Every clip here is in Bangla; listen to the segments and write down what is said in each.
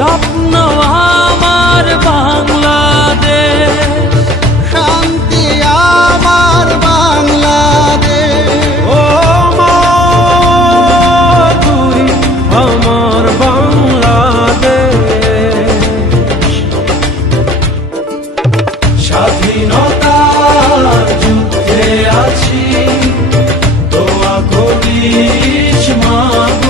স্বপ্ন আমার বাংলাদেশ। শান্তি আমার বাংলাদেশ। ও মা তুই আমার বাংলাদেশ। স্বাধীনতার যুদ্ধে আছি দোয়া করিস মাগো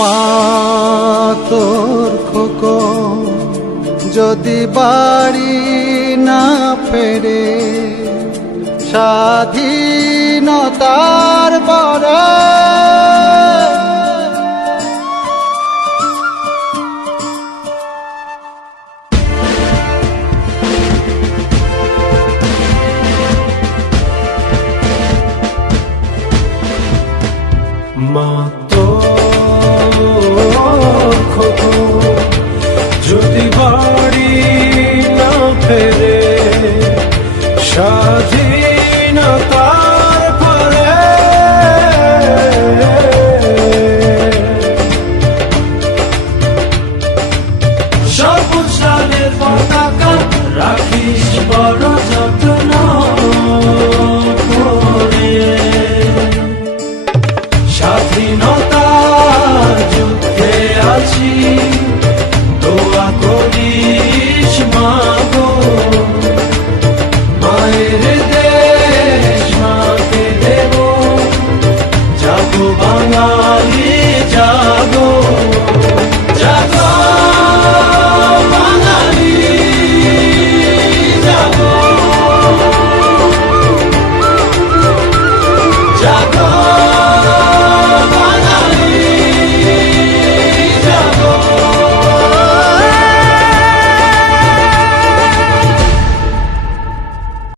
মা তোর খোকন যদি বাড়ি না ফেরে স্বাধীনতার পরে রাখিস বড়